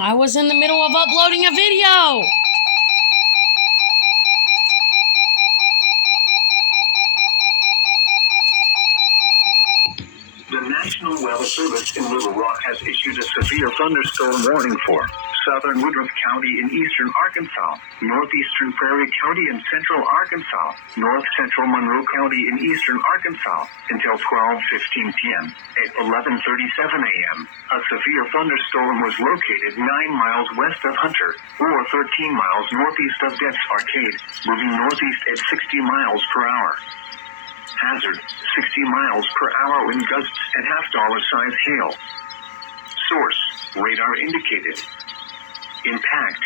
I was in the middle of uploading a video. The National Weather Service in Little Rock has issued a severe thunderstorm warning for southern Woodruff County in eastern Arkansas, northeastern Prairie County in central Arkansas, north central Monroe County in eastern Arkansas until 12:15 p.m. At 11:37 a.m., a severe thunderstorm was located 9 miles west of Hunter, or 13 miles northeast of Debs Arcade, moving northeast at 60 miles per hour. Hazard, 60 miles per hour wind gusts and half-dollar size hail. Source, radar indicated. Impact,